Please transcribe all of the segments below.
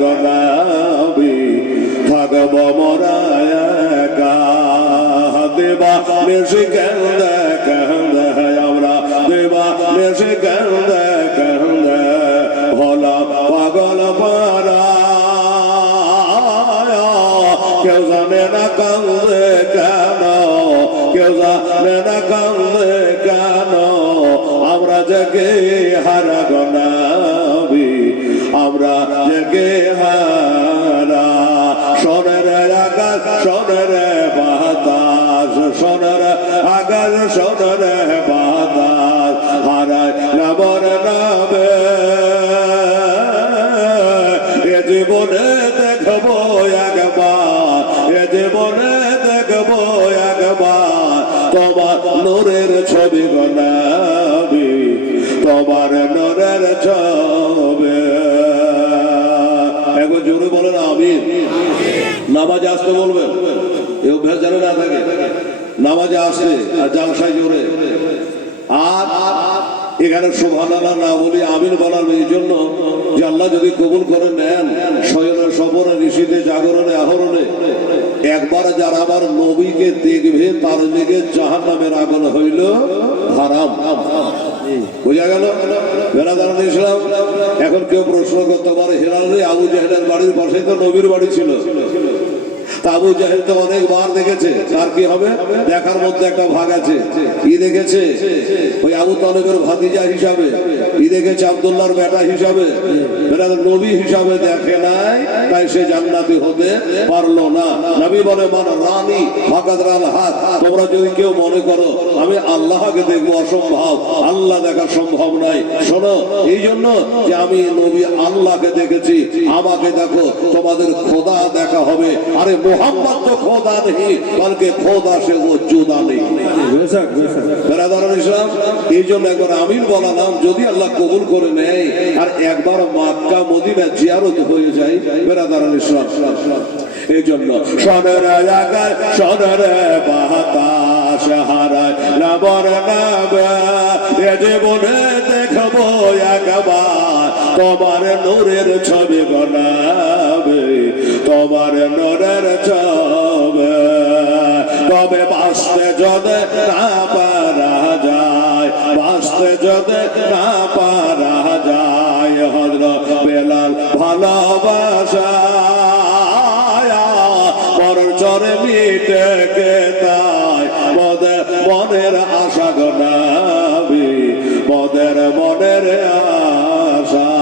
গনাবি থাকব মোরা একা দেবা নেশে কেন্দে কেন্দে আমরা দেবা নেশে কেন্দে কেন্দে ভোলা পাগল পারা কেউ জানে না কান্দে কেন কেউ জানে না কান্দে কেন আমরা জেগে হারা গনাবি আমরা জেগে হারা সোনের আকাশ সোনের বাতাস সোনের আকাশ সোনের বাতাস হারায় নামর নামে এ জীবনে দেখবো একবার এ জীবনে দেখবো একবার তোমার নূরের ছবি গনাবি তোমার নূরের ছবি একবার জোরে বলেন আমিন নামাজে আসতে বলবেন এই অভ্যাস যেন না থাকে নামাজে আসলে আর জালসায় জোরে আর এখানে সুবহানাল্লাহ না বলি আমিন বলার এই জন্য যে আল্লাহ যদি কবুল করে নেন শয়নে স্বপনে নিশীথে জাগরণে আহরণে একবার যারা আবার নবীকে দেখবে তার দিকে জাহান্নামের আগুন হইল হারাম বোঝা গেল বেরাদারান ইসলাম এখন কেউ প্রশ্ন করতে পারে হেরালে আবু জাহেলের বাড়ির পাশে তো নবীর বাড়ি ছিল আবু জাহেল তো অনেকবার দেখেছে তার কি হবে দেখার মধ্যে একটা ভাগ আছে কি দেখেছে ওই আবু তালেবের ভাতিজা হিসাবে কি দেখেছে আব্দুল্লাহর বেটা হিসাবে নবী হিসাবে দেখে নাই তাই সে জান্নাতি হতে পারলো না নবী বলে মান রানী ফাকাদরাল হাত তোমরা যদি কেউ মনে করো আমি আল্লাহকে দেখবো অসম্ভব আল্লাহ দেখা সম্ভব নাই শোনো এই জন্য যে আমি নবী আল্লাহকে দেখেছি আমাকে দেখো তোমাদের খোদা দেখা হবে আরে मोहम्मद तो खोदा नहीं बल्कि खोदा से वो जुदा नहीं बेरादारान इस्लाम এই জন্য একবার আমিন বলালাম যদি আল্লাহ কবুল করে নেয় আর একবার মক্কা মদিনা জিয়ারত হয়ে যায় বেরাদারান ইসলাম এই জন্য সোনার আকাশ সোনার বাতাস হারায় নামর নামে এ জীবনে দেখবো একবার তোমার নূরের ছবি গনাবে তোমার নূরের ছবি তবে বাঁচতে যদি না পারা যায় বাঁচতে যদি না পারা যায় হযরত বেলাল ভালোবাসা মরণ চরে মিটে কে তাই মনের আশা গনাবি মনের আশা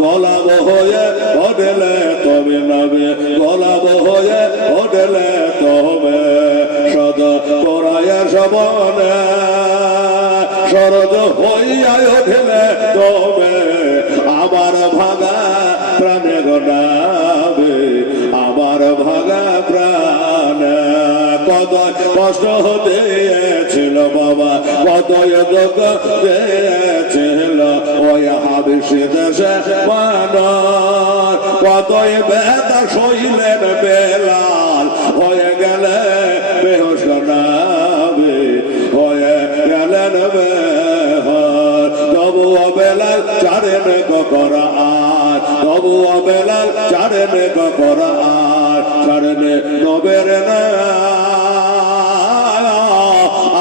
গোলাম হয়ে ওঠেলে তবে নবে গোলাম হয়ে ওঠেলে তবে সদ পরায় সবনে সরজ হইয়া ওঠেলে তবে আমার ভাগা প্রাণে গনাবে আমার ভাগা প্রাণে কত কষ্ট দিয়েছিল বাবা কত দুঃখ দিয়েছিল ওই হাবিশি দেশে মানর কতই ব্যথা সইলেন বেলাল হয়ে গেলে বেহুশ নাবে হয়ে গেলেন বেহুশ তবুও বেলাল ছাড়েন করা আর তবুও বেলাল ছাড়েন করা আর ছাড়েন নবের না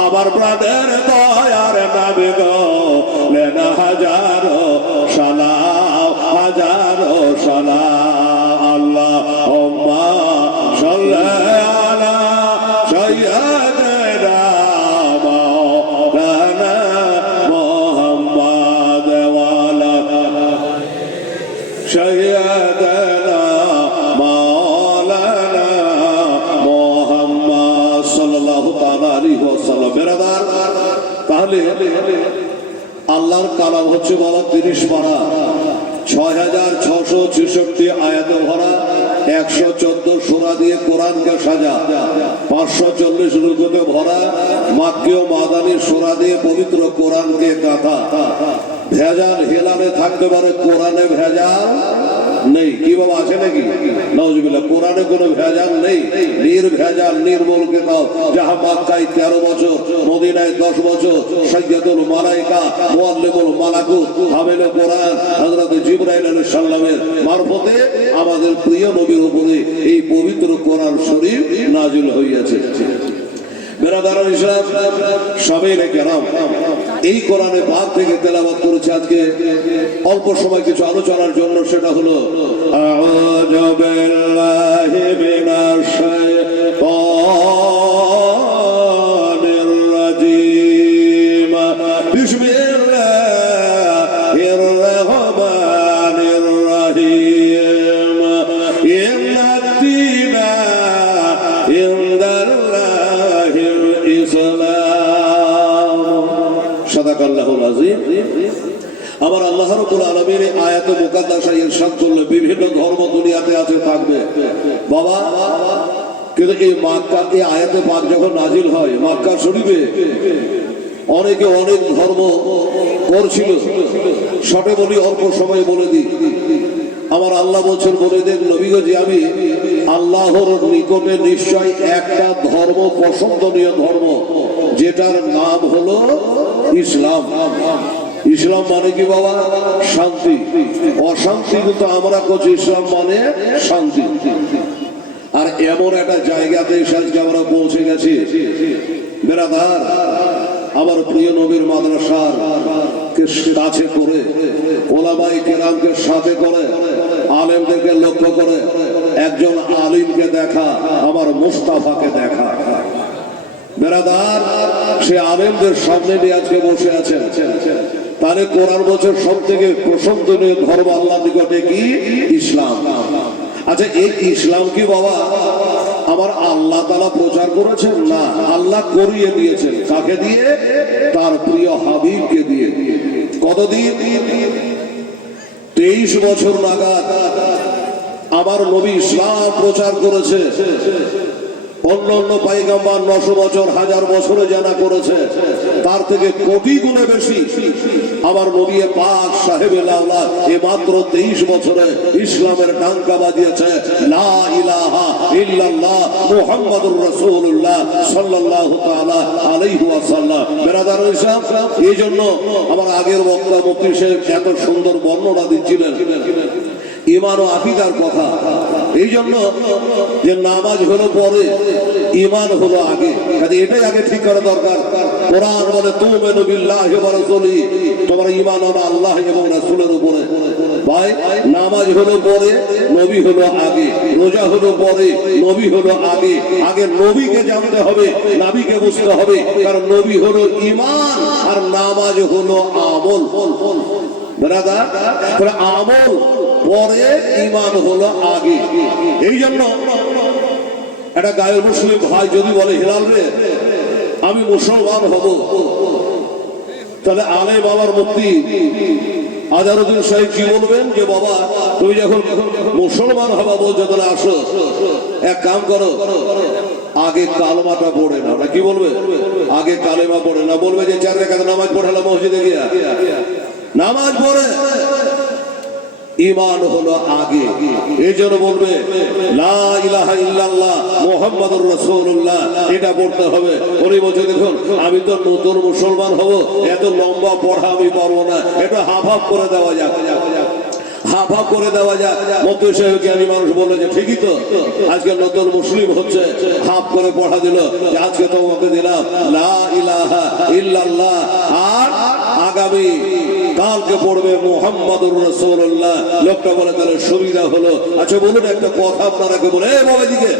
আমার প্রাণের দয়ার নাবি গো লেনা হাজারো সালাম হাজারো সালাম আল্লাহুম্মা সাল্লি আলা সাইয়্যিদিনা মাওলানা মুহাম্মাদ ওয়া আলা সাইয়্যিদিনা মাওলানা মুহাম্মাদ সাল্লাল্লাহু তাআলা আলাইহি ওয়াসাল্লাম বেরাদার তাহলে আল্লাহর কালাম হচ্ছে বলা 30 পারা 6666 আয়াতে ভরা 114 সূরা দিয়ে কোরআনকে সাজা 540 রুকুতে ভরা মাক্কি ও মাদানী সূরা দিয়ে পবিত্র কোরআনকে গাঁথা ভেজাল হেলালে থাকতে পারে কোরআনে ভেজাল নেই কি বাবা আছে নাকি? নাউজুবিল্লাহ। কোরআনে কোনো ভেজাল নেই, নির্ভেজাল নির্মল কিতাব। যাহা মক্কায় 13 বছর, মদিনায় 10 বছর, সাইয়্যিদুল মালায়েকা মুআল্লিমুল মালাকুত হামিলে কোরআন হযরত জিবরাইল আলাইহিস সালামের মারফতে আমাদের প্রিয় নবীর উপরে এই পবিত্র কোরআন শরীফ নাজিল হইয়াছে। বেরাদারান ইসলাম, সামিঈনে কেরাম, এই কোরআনে পাক থেকে তেলাওয়াত করেছে আজকে অল্প সময় কিছু আলোচনার জন্য। সেটা হলো আউযু বিল্লাহি মিনাশ শাইতানির রাজীম, বিসমিল্লাহির রাহমানির রাহিম, ইন্নাদ-দীনা ইনদাল্লাহিল ইসলাম। সাদাকাল্লাহুল আযীম। আমার আল্লাহ রাব্বুল আলামিন এই আয়াতে মুকাদ্দাসায় ইরশাদ করলে বিভিন্ন ধর্ম দুনিয়াতে আছে, থাকবে বাবা, কিন্তু এই মক্কা, এই আয়াতে পাক যখন নাজিল হয় মক্কা শরীফে, অনেকে অনেক ধর্ম করছিল। শর্টে বলি, অল্প সময় বলে দিই। আমার আল্লাহ বলছেন, বলে দেন নবী গো, যে আমি আল্লাহর নিকটে নিশ্চয় একটা ধর্ম পছন্দনীয় ধর্ম, যেটার নাম হলো ইসলাম। ইসলাম মানে কি বাবা? শান্তি। অশান্তি কিন্তু আমরা করছি, ইসলাম মানে শান্তি। আর এমন একটা জায়গাতে আজকে আমরা পৌঁছে গেছি বেরাদার, আমার প্রিয় নবীর মাদ্রাসার কাছে করে, ওলামায়ে কেরামকে সাথে করে, আলেমদেরকে লক্ষ্য করে, একজন আলিমকে দেখা, আমার মুস্তাফাকে দেখা। বেরাদার, সে আলেমদের সামনে নিয়ে আজকে বসে আছেন। তাহলে কোরআন বছর সব থেকে পছন্দনীয় ধর্ম আল্লাহর নিকটে কি? ইসলাম। আচ্ছা, এই ইসলাম কি বাবা আমার আল্লাহ তাআলা প্রচার করেছেন? না, আল্লাহ করিয়ে দিয়েছেন। কাকে দিয়ে? তার প্রিয় হাবিবকে দিয়ে। কতদিন? 23 বছর নাগাদ আমার নবী ইসলাম প্রচার করেছে। অন্য অন্য পয়গম্বর 900 বছর, 1000 বছরে জানা করেছে, তার থেকে কোটি গুণে বেশি আমার নবী পাক সাহেবে লাউলাদ এই মাত্র 23 বছরে ইসলামের ডাঙ্কা বাজিয়েছে, লা ইলাহা ইল্লাল্লাহ মুহাম্মাদুর রাসূলুল্লাহ সাল্লাল্লাহু তাআলা আলাইহি ওয়াসাল্লাম। বেরাদার ইসলাম, এই জন্য আমার আগের বক্তা মুফতি সাহেব এত সুন্দর বর্ণনা দিচ্ছিলেন ঈমান ও আকীদার কথা। এই জন্য যে নামাজ হলো পরে, ঈমান হলো আগে, এটাই আগে ঠিক করা দরকার। কোরআন বলে তুমিনু বিল্লাহি ওয়া রাসূলিহি, তোমার ঈমান হলো আল্লাহ এবং রাসূলের উপরে। ভাই, নামাজ হলো পরে, নবী হলো আগে। রোজা হলো পরে, নবী হলো আগে। আগে নবীকে জানতে হবে, নবীকে বুঝতে হবে, কারণ নবী হলো ঈমান আর নামাজ হলো আমল। ব্রাদার, তাহলে আমল পরে, ঈমান হলো আগে। এই জন্য একটা গায়ের মুসলিম ভাই যদি বলে, হিলাল রে আমি মুসলমান হব, তাহলে আলেম বাবার মুফতি আজহারউদ্দিন সাহেব কি বলবেন? যে বাবা তুমি যখন মুসলমান হবা বলছো, তাহলে আসো এক কাম করো, আগে কালেমাটা পড়ে নাও। না কি বলবে? আগে কালেমা পড়ে না। বলবে যে 4 রাকাত নামাজ পড়ালাম মসজিদে গিয়া, নামাজ পড়ে ঈমান হলো আগে। এই জন্য বলবে লা ইলাহা ইল্লাল্লাহ মুহাম্মাদুর রাসূলুল্লাহ, এটা পড়তে হবে। উনি বলছে দেখুন আমি তো নতুন মুসলমান হব, এত লম্বা পড়া আমি পারবো না, এটা হাফ হাফ করে দেওয়া যাক, হাফ হাফ করে দেওয়া যাক। মুফতি সাহেব জ্ঞানী মানুষ বললো যে ঠিকই তো, আজকে নতুন মুসলিম হচ্ছে, হাফ করে পড়া দিল, আজকে তোমাকে দিলাম লা ইলাহা ইল্লাল্লাহ, আর আগামী কালকে পড়বে মুহাম্মাদুর রাসূলুল্লাহ। লোকটা বলে তাহলে সুবিধা হলো। আচ্ছা বলুন একটা কথা আপনারাকে বলে, এই বাবাজিকে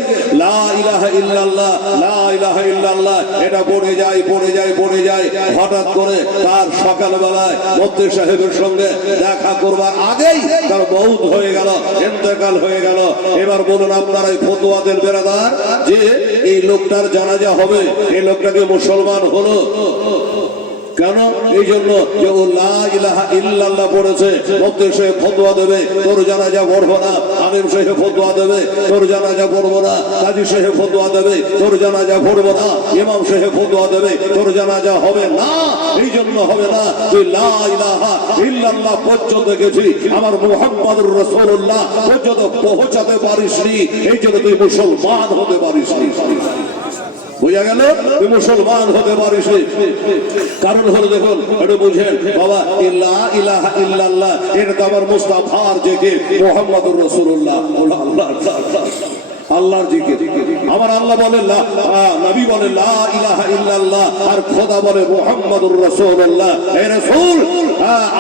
লা ইলাহা ইল্লাল্লাহ, লা ইলাহা ইল্লাল্লাহ এটা পড়ে যায় পড়ে যায় পড়ে যায়, হঠাৎ করে তার সকালবেলায় মুফতি সাহেবের সঙ্গে দেখা করবার আগেই তার মওত হয়ে গেল, ইন্তেকাল হয়ে গেল। এবার বলুন আপনারা এই ফতোয়া দেন বেরাদার, যে এই লোকটার জানাজা হবে, এই লোকটাকে মুসলমান হলো কেন? এই জন্য যে ও লা ইলাহা ইল্লাল্লাহ পড়েছে, মুফতি সাহেব ফতোয়া দেবে তোর জানাজা পড়বো না, আলেম সাহেব ফতোয়া দেবে তোর জানাজা পড়বো না, কাজী সাহেব ফতোয়া দেবে তোর জানাজা পড়বো না, ইমাম সাহেব ফতোয়া দেবে তোর জানাজা হবে না। এই জন্য হবে না, তুই লা ইলাহা ইল্লাল্লাহ পর্যন্ত গেছি, আমার মুহাম্মাদুর রাসূলুল্লাহ পর্যন্ত পৌঁছাতে পারিসনি, এই জন্য তুই মুসলমান হতে পারিসনি। বুঝা গেল? তুই মুসলমান হতে পারিস। কারণ হলো দেখুন, একটু বুঝেন বাবা, লা ইলাহা ইল্লাল্লাহ এটা তো আমার মুস্তাফার জিকির, মুহাম্মাদুর রাসূলুল্লাহ আল্লাহর জিকির। আমার আল্লাহ বলে নবী বলে লা ইলাহা ইল্লাল্লাহ, আর খোদা বলে মুহাম্মাদুর রাসূলুল্লাহ। হে রাসূল,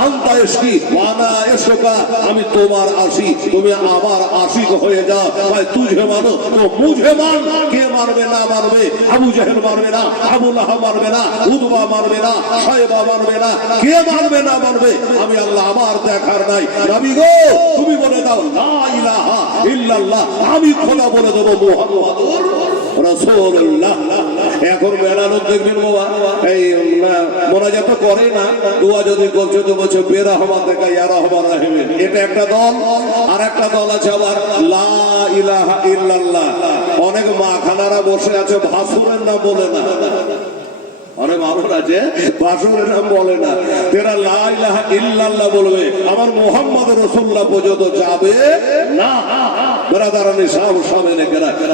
আনতা ইশকি ওয়া আনা ইশকা, আমি তোমার আশিক, তুমি আমার আশিক হয়ে যাও। ভাই তুঝে মানো তো মুঝে মান। কে মারবে না মারবে, আবু জাহেল মারবে না, আবু লাহাব মারবে না, উতবা মারবে না, শায়বা মারবে না, কে মারবে না মারবে আমি আল্লাহ, আমার দেখার নাই। নবী গো তুমি বলে দাও লা ইলাহা ইল্লাল্লাহ, আমি খোদা বলে দেবো মুহাম্মাদুর রাসূলুল্লাহ। এখন মেলা লোক দেখবেন বাবা এই মোনাজাত করে না, দোয়া যদি করছে তো বলছে বেরহমান থেকে ইয়া রহমান রহিম। এটা একটা দল। আর একটা দল আছে আবার লা ইলাহা ইল্লাল্লাহ। অনেক মা খানারা বসে আছে ভাসুরের নাম বলে না, অনেক মানুষ আছে ভাসুরের নাম বলে না, এরা লা ইলাহা ইল্লাল্লাহ বলবে, আমার মুহাম্মাদুর রাসূলুল্লাহ পর্যন্ত যাবে না।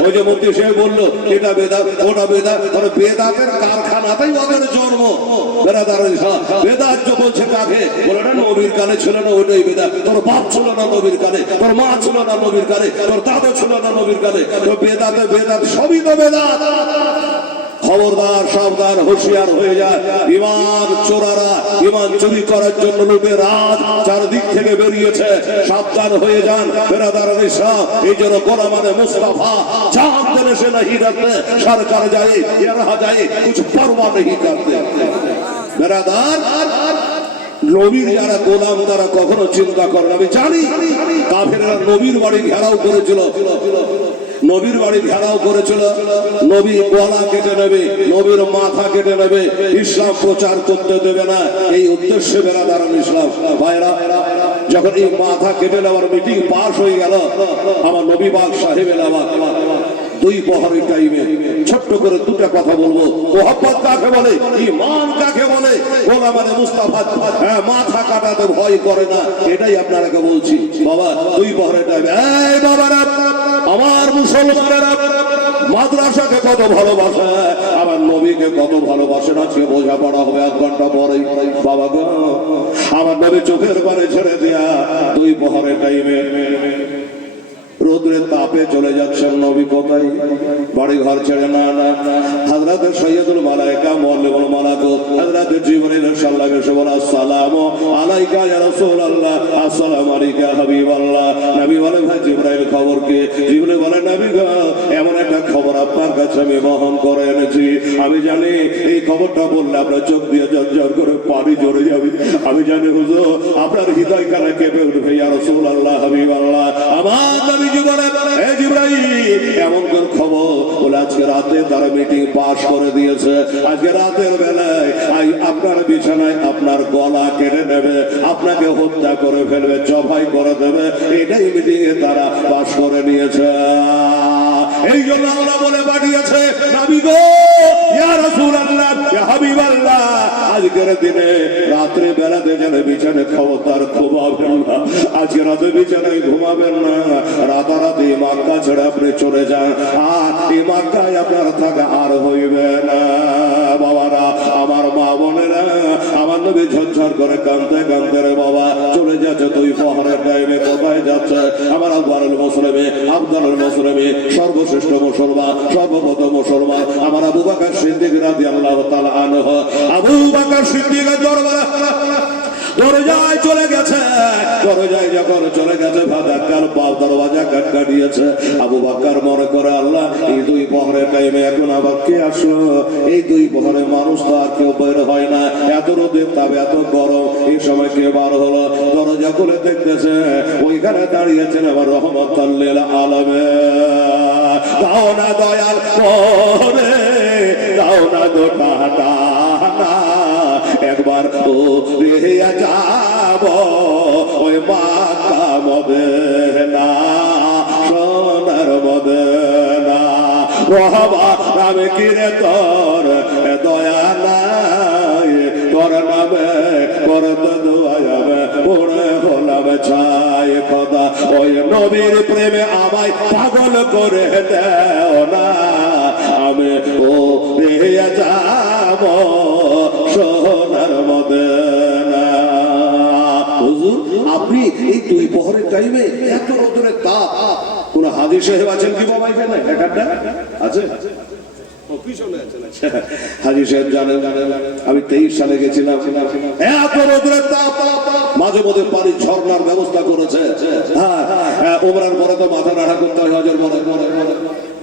ওই যে মন্ত্রী সে বললো এটা বেদাত ওটা বেদাত, বেদাতের কারখানাতেই ওদের জন্ম। বেদাত বলছে কাকে বলে, না নবীর কালে ছিল না ওইটাই বেদাত, তোর বাপ ছিল না নবীর কালে, তোর মা ছিল না নবীর কালে, তোর দাদা ছিল না নবীর কালে, তো বেদাতে বেদাত সবই তো বেদাত। খবরদার, সাবধান, হুঁশিয়ার হয়ে যায়। ইমান চোরারা ইমান চুরি করার জন্য লোকের রাত চারদিক থেকে বেরিয়েছে, সাবধান হয়ে যান বেরাদারান ইসলাম। এই জন্য গোলামানে মুস্তাফা জান দেনে সে नहीं डरते, সরকার যায় या रहा जाए कुछ परवाह नहीं करते। বেরাদার, নবীর যারা গোলাম তারা কখনো চিন্তা করে না। আমি জানি কাফেররা নবীর বাড়ি ঘেরাও করেছিল, নবীর বাড়ি ঘেরাও করেছিল, নবী গলা কেটে নেবে, নবীর মাথা কেটে নেবে, ইসলাম প্রচার করতে দেবে না, এই উদ্দেশ্যে বেরাদারান ইসলাম ভাইরা। যখন এই মাথা কেটে নেওয়ার মিটিং পাস হয়ে গেল, আমার নবী পাক সাহেব এলাহাবাদ দুই প্রহরের টাইমে ছোট্ট করে দুটা কথা বলবো। মোহাম্মদ কাকে বলে, ঈমান কাকে বলে, গোলামানে মুস্তাফা মাথা কাটাতে ভয় করে না, এটাই আপনাকে বলছি বাবা। দুই প্রহরের টাইমে এই বাবারা, আমার মুসলমানেরা মাদ্রাসাকে কত ভালোবাসে, আমার নবীকে কত ভালোবাসেন, আজকে বোঝাপড়া হবে 1 ঘন্টা পরে। বাবা গো, আমার নবী চোখের পানে ছেড়ে দিয়া দুই প্রহরের টাইমে রোদ্রের তাপে চলে যাচ্ছেন। নবী কোথায়? বাড়ি ঘর ছেড়ে না না হযরত সৈয়দুল মালায়েকা মুআল্লিমুল মালাকুত হযরত জিবরাইল সাল্লাল্লাহু আলাইহি ওয়া সাল্লাম আলাইকা ইয়া রাসূলুল্লাহ, আসসালামু আলাইকা হাবিবাল্লাহ। নবী বলেন, ভাই জিবরাইল খবর কি? জিবরাইল বলেন, নবী গো এমন একটা খবর আপনার কাছে আমি বহন করে এনেছি। আমি জানি এই খবরটা বললে আপনার চোখ দিয়ে ঝরঝর করে পানি ঝরে যাবে। আমি জানি হুজুর আপনার হৃদয় কানে কেঁপে উঠবে, ইয়া রাসূলুল্লাহ হাবিবাল্লাহ। আমার নবী এমন কোন খবর বলে আজকে রাতে তারা মিটিং পাস করে দিয়েছে, আজকে রাতের বেলায় আপনার বিছানায় আপনার গলা কেটে নেবে, আপনাকে হত্যা করে ফেলবে, জবাই করে দেবে, এটাই মিটিং এ তারা পাস করে নিয়েছে। এই জন্য আল্লাহ বলে পাঠিয়েছে, নবী গো ইয়া রাসূলুল্লাহ ইয়া হাবিবাল্লাহ, আজকের দিনে রাত্রে বেলাতে যেন বিছানায় খবরদার ঘুমাবেন না, আজকে রাতে বিছানায় ঘুমাবেন না, রাতারাতি মক্কা ছেড়ে আপনি চলে যান, আর এই মক্কায় আপনার থাকা আর হইবে না। বাবারা, আমার মা বোনেরা, আমার নবী ঝরঝর করে কাঁদতে কাঁদতে রে বাবা চলে যাচ্ছে দুই প্রহরের টাইমে। কোথায় যাচ্ছে? আমার আফদালুল মুসলিমিন সর্বশ্রেষ্ঠ মুসলমান, সর্বপ্রথম মুসলমান আমার আবু বকর সিদ্দিক রাদিয়াল্লাহু তাআলা আনহু। আবু বকর সিদ্দিকের দরজায় চলে গেছে, দরজায় যখন চলে গেছে ফাদাক্কার বাপ দরওয়াজা কাটিয়েছে। আবু বকর মনে করে, আল্লাহ এই দুই প্রহরের টাইমে এখন আবার কে আসলো? এই দুই প্রহরে মানুষ তো আর কেউ বের হয় না, এত রোদের তাপে এত গরম, এই সময় কে বার হলো? দরজা খুলে দেখতেছে ওইখানে দাঁড়িয়েছেন আবার রহমাতুল লিল আলামিন। দাও না দয়াল করে, দাও না গোটা দানা, একবার ও রে যাব ওই মাকা মদিনা। বাবা নামে কিরে তোর দয়া নাই, তোর নামে করতে দোয়া যাবে ওরে হলাম ছাই খোদা, ওই নবীর প্রেমে আমায় পাগল করে দেও না, আমি ও রে যাব সোনার মদিনা। হুজুর আপনি এই দুই প্রহরের টাইমে এত রোদের তাপ, কোন হাজী সাহেব আছেন কি বাবা এখানে? এখানটা আছে হাজী সাহেব জানেন, আমি 23 সালে গেছিলাম, এত রোদের তাপ, মাঝে মধ্যে পানি ঝর্ণার ব্যবস্থা করেছে। হ্যাঁ ওমরার পরে তো মাথা রাড়া করতে হয় হজের পরে,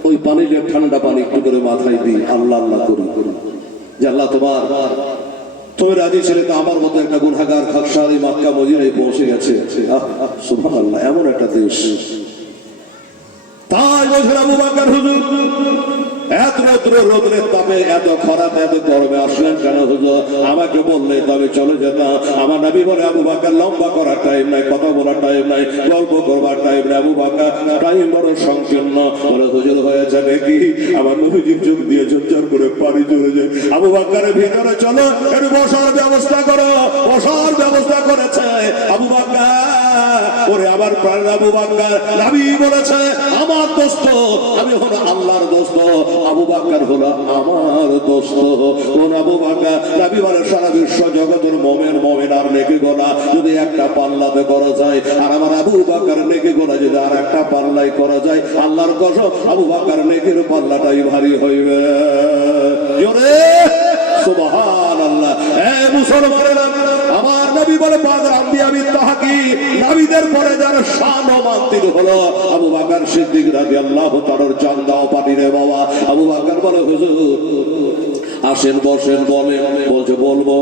ওই পানি যে ঠান্ডা পানি একটু করে মাথায় দিই, আল্লাহ আল্লাহ করি যে আল্লাহ তুমি রাজি ছেলে তো আমার মতো একটা গুনাহগার খাকসারি মক্কা মদিনায় পৌঁছে গেছে। সুবহানাল্লাহ, এমন একটা দেশ। তাই বলছেন আবু বকর হুজুর এত রোদের তাপে এত খরাতে এত গরমে আসলেন কেন হুজুর? আমাকে বললে তবে চলে যেতাম। আমার নবী বলে আবু বকর লম্বা করার টাইম নাই, কথা বলার টাইম নাই, গল্প করবার টাইম নাই, আবু বকর টাইম বড় সংকীর্ণ। বলে হুজুর হয়েছে নাকি? আমার নবীজির চোখ দিয়ে ঝরঝর করে পানি চলে যায়। আবু বকরের ভিতরে চলো একটু বসার ব্যবস্থা করো, বসার ব্যবস্থা করেছে আবু বকর। ওরে আমার প্রাণ আবু বকর, নবী বলেছে আমার দোস্ত, আমি হলো আল্লাহর দোস্ত, আবু বকর হলো আমার দোস্ত। কোন আবু বকর? নবী বলে সারা বিশ্ব জগতের মুমিন আর নেকি গোনা যদি একটা পাল্লাতে করা যায়, আর আমার আবু বকর নেকি গোনা যদি আর একটা পাল্লাই করা যায়, আল্লাহর কসম আবু বকর নেকির পাল্লাটাই ভারী হইবে। জোরে সুবহানাল্লাহ। মুসলমানেরা আমার নবী বলে বাদর আম্বিয়া বিত্তাহাকি, নবীদের পরে যার শান ও মানতির হলো আবু বকর সিদ্দিক রাদিয়াল্লাহু তাআলার জান দাও পানি রে বাবা। আবু বকর বলে হুজুর আসেন বসেন, বলেন। বলছে বলবো,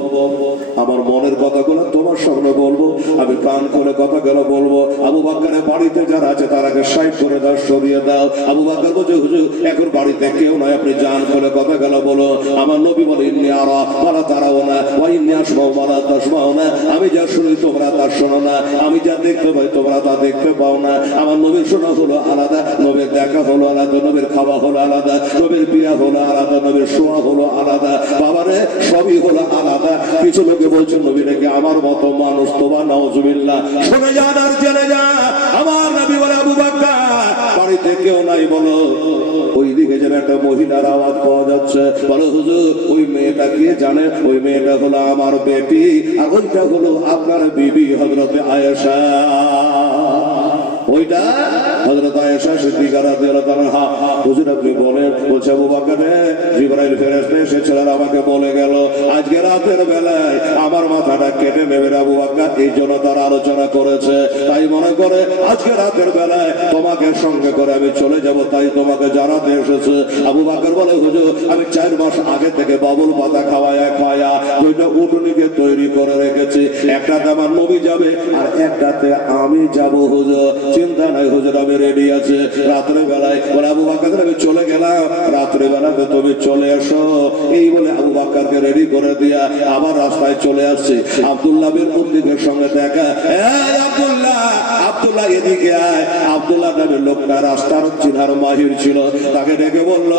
আমার মনের কথাগুলো তোমার সামনে বলবো, আমি প্রাণ করে কথাগুলো বলবো। আবু বকরের বাড়িতে যারা আছে তারাকে সাইড করে দাও, সরিয়ে দাও। আবু বকর বলছে হুজুর এখন বাড়িতে কেউ নাই, আপনি জান করে কথাগুলো বলো। আমার নবী বলে ইন্নী আরা মালা তারাও না, ওয়া ইন্নী আসমাউ মালা তাসমাউ না, আমি যা শুনি তোমরা তা শোনো না, আমি যা দেখতে পাই তোমরা তা দেখতে পাও না। আমার নবীর শোনা হলো আলাদা, নবীর দেখা হলো আলাদা, নবীর খাওয়া হলো আলাদা, নবীর বিয়া হলো আলাদা, নবীর শোয়া হলো আলাদা। বাবারে সবই হলো আলাদা। কিছু লোকে বলছেন নবী নাকি আমার মতো মানুষ, তোবা নাউজুবিল্লাহ। শুনে যান আর জেনে যা, আমার নবী বলে আবু বকর বাড়িতে কেউ নাই, বলো ওইদিকে যেন একটা মহিলার আওয়াজ পাওয়া যাচ্ছে। বলো হুজুর ওই মেয়েটা কে জানে? ওই মেয়েটা হলো আমার বেটি, আর ওইটা হলো আপনার বিবি হযরতে আয়েশা। ওইটা হযরত আয়েশা সিদ্দিকা রাদিয়াল্লাহু আনহা। হুজুর আপনি বলেন। বলছে আবু বকর জিবরাইল ফেরেশতা এসেছিলেন, আমাকে বলে গেল আজকে রাতের বেলায় আমার মাথাটা কেটে নেবে আবু বকর, এই জন্য তারা আলোচনা করেছে। তাই মনে করে আজকে রাতের বেলায় তোমাকে সঙ্গে করে আমি চলে যাব, তাই তোমাকে জানাতে এসেছে। আবু বকর বলে হুজুর আমি 4 মাস আগে থেকে বাবুল পাতা খাওয়ায়া দুইটা উটনিকে তৈরি করে রেখেছি, একটাতে আমার নবী যাবে আর একটাতে আমি যাব হুজুর। চিন্তা নাই হুজুর আমি রেডি আছে। রাত্রে বেলায় বলে আবু বকর আমি চলে গেলাম, রাত্রে বেলাতে তুমি চলে এসো। এই বলে আবু বকরকে রেডি করে দিয়া আবার রাস্তায় চলে আসছে। আব্দুল্লাহ বিন মুদ্দিকের সঙ্গে দেখা। এই আব্দুল্লাহ এদিকে আয়। আব্দুল্লাহ নামের লোকটা রাস্তার চিনার মাহির ছিল, তাকে ডেকে বলল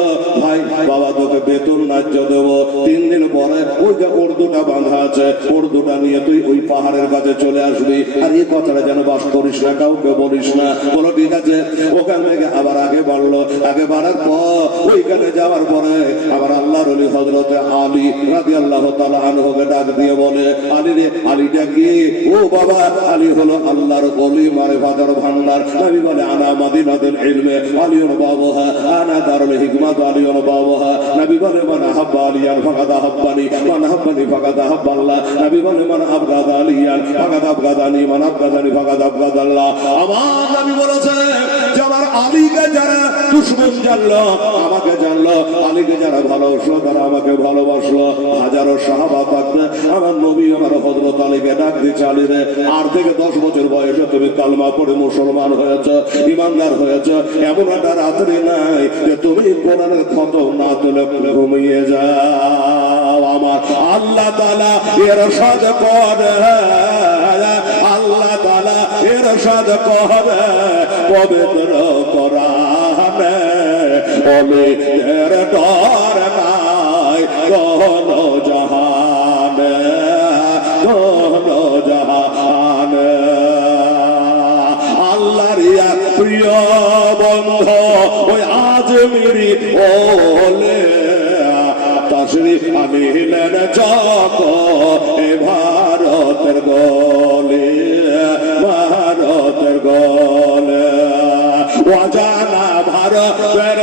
ভাই বাবা তোকে বেতন ন্যায্য দেবো, 3 দিন পরে ওই যে উর্দুটা বাঁধা আছে, উর্দুটা নিয়ে তুই ওই পাহাড়ের কাছে চলে আসবি, আর এই কথাটা যেন বাস করিস না, কাউকে বলিস না। বলো ঠিক আছে। ওখান থেকে আবার আগে বাড়লো, আগে বাড়ার পর ওইখানে যাওয়ার পরে আবার আল্লাহর ওলি হযরতে আলী রাদিয়াল্লাহু তাআলা আনহুকে ডাক দিয়ে বলে আলী রে, আলীটা কি? ও বাবা আলী হলো আল্লাহর ওলি, মারিফাতের ভান্ডার। নবী বলে আনা মাদিনাতুল ইলমি আলিউন বাবুহা, আনা দারুল হিকমাত আলিউন বাবুহা। নবী বলে মান আহাব্বা আলিয়ান ফাকাদ আহাব্বানি, মান আহাব্বানি ফাকাদ আহাব্বাল্লাহ। নবী বলে মান আবগাদা আলিয়ান ফাকাদ আবগাদানি, মান আবগাদানি ফাকাদ আবগাদাল্লাহ। আমার নবী বলেছে যে আমার আলীকে যারা দুশমন জানলো আমাকে জানলো, আলীকে যারা ভালোবাসলো তারা আমাকে ভালোবাসলো। হাজারো সাহাবা থাকবে, আমার নবী আমার হযরত আলীকে ডাক দিচ্ছে আলী রে, 8 থেকে 10 বছর বয়সে তুমি কালমা পড়ে মুসলমান হয়েছে, ইমানদার হয়েছে, এমন একটা রাত্রি নাই যে তুমি কোরআনের খতম না তুলে ঘুমিয়ে যাও। আমার আল্লাহ তাআলা ইরশাদ করে, আল্লাহ তাআলা ইরশাদ করে পবিত্র কোরআনে, বলে ডর নাই কোন জাহানে কোন জাহানে আল্লাহর প্রিয় বন্ধু ওই আজমিরি ওলে তশরিফ আনিলেন চক এ ভারতের গলে ভারতের গলে অজানা ভারতের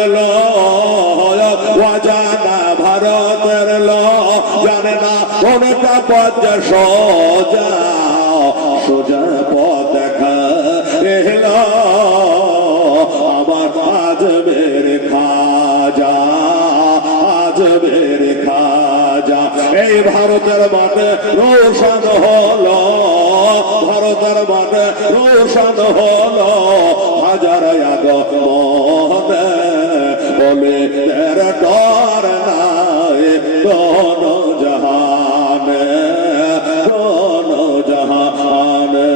অজানা ভারতের জানে না কোনটা পথ সোজা সোজা পথ দেখা এল আমার আজমের খাজা আজমের খাজা এই ভারতের মাঠে রোশন হলো ভারতের মাঠে রোশন হলো হাজার আগমনে বলে তের ডর নাই কোন জাহানে কোন জাহানে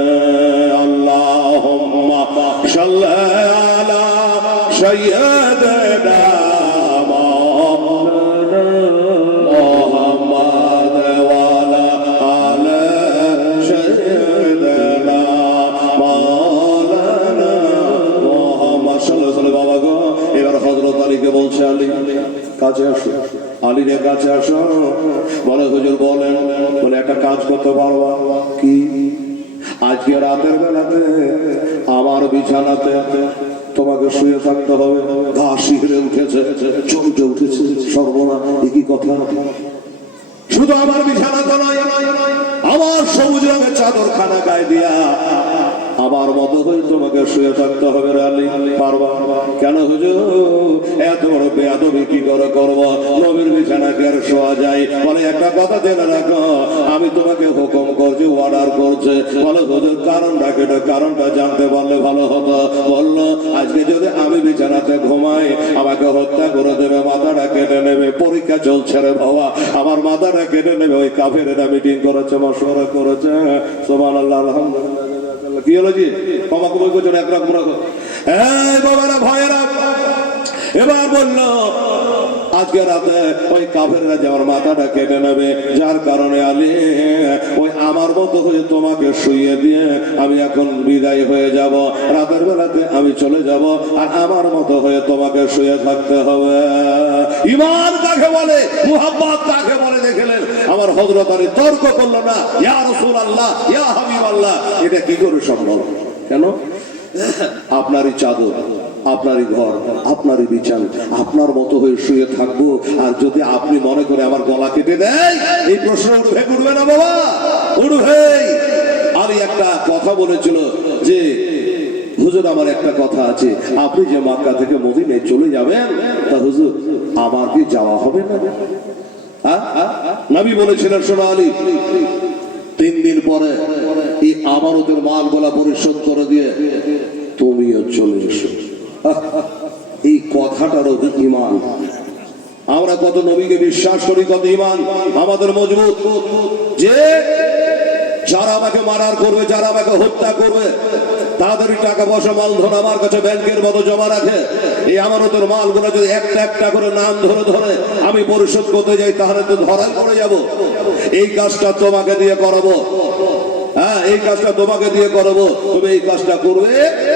আল্লাহুম্মা সাল্লি আলা সাইয়্যিদিনা বলছে আলী কাছে আসো আলীর কাছে আসো বলে হুজুর বলেন বলে একটা কাজ করতে পারবা কি আজকে রাতের বেলাতে আমার বিছানাতে তোমাকে শুয়ে থাকতে হবে গা শিহরে উঠেছে চমকে উঠেছে সর্বনাশ কি কথা শুধু আমার বিছানা তো নয় আমার সবুজ রঙের চাদর খানা গায়ে দিয়া আমার মতো হয়ে তোমাকে শুয়ে থাকতে হবে আলী পারবা কেন হুজুর এত বড় বেয়াদবি কি করে করবো নবীর বিছানা কে আর শোয়া যায় বলে একটা কথা জেনে রাখো আমি তোমাকে হুকুম করছি অর্ডার করছে বলে হুজুর কারণটা কেটে কারণটা জানতে পারলে ভালো হতো বললো আজকে যদি আমি বিছানাতে ঘুমাই আমাকে হত্যা করে দেবে মাথাটা কেটে নেবে পরীক্ষা চলছে রে বাবা আমার মাথাটা কেটে নেবে ওই কাফেরেরা মিটিং করেছে মশওয়ারা করেছে সুবহানাল্লাহ আলহামদুলিল্লাহ কি হলো জি ক্ষমা কবুল করছো এক রাখ রাখো এই বাবারা ভাইয়েরা এবার বললো আজকে রাতে ওই কাফেররা যে আমার মাথাটা কেটে নেবে যার কারণে আলী ওই আমার মতো হয়ে তোমাকে শুইয়ে দিয়ে আমি এখন বিদায় হয়ে যাব রাতের বেলাতে আমি চলে যাব আর আমার মতো হয়ে তোমাকে শুয়ে থাকতে হবে ঈমান কাকে বলে মুহাব্বত কাকে বলে দেখলেন আমার হযরত আলী তর্ক করলো না ইয়া রাসূলুল্লাহ ইয়া হাবিবাল্লাহ এটা কি করে সম্ভব কেন আপনারই চাদর আপনারই ঘর আপনারই বিছানা আপনার মতো হয়ে শুয়ে থাকবো আর যদি আপনি মনে করে আমার গলা কেটে দেয় এই প্রশ্ন উঠবে না বাবা উঠবে আলী একটা কথা বলেছিল যে হুজুর আমার একটা কথা আছে আপনি যে মক্কা থেকে মদিনায় চলে যাবেন তা হুজুর আমার কি যাওয়া হবে না নবী বলেছিলেন শোনো আলী 3 দিন পরে এই আমানতের মালগুলা পরিশোধ করে দিয়ে তুমিও চলে এসো এই কথাটারও ঈমান আমরা কত নবীকে বিশ্বাস করি কত ঈমান আমাদের মজবুত যে যারা আমাকে মারার করবে যারা আমাকে হত্যা করবে তাদের টাকা পয়সা মালধন আমার কাছে ব্যাংকের মতো জমা রাখে এই আমানতের মালগুলো যদি একটা একটা করে নাম ধরে ধরে আমি পরিশোধ করতে যাই তাহলে তো ধরাই পড়ে যাব এই কাজটা তোমাকে দিয়ে করাবো হ্যাঁ এই কাজটা তোমাকে দিয়ে করাবো তুমি এই কাজটা করবে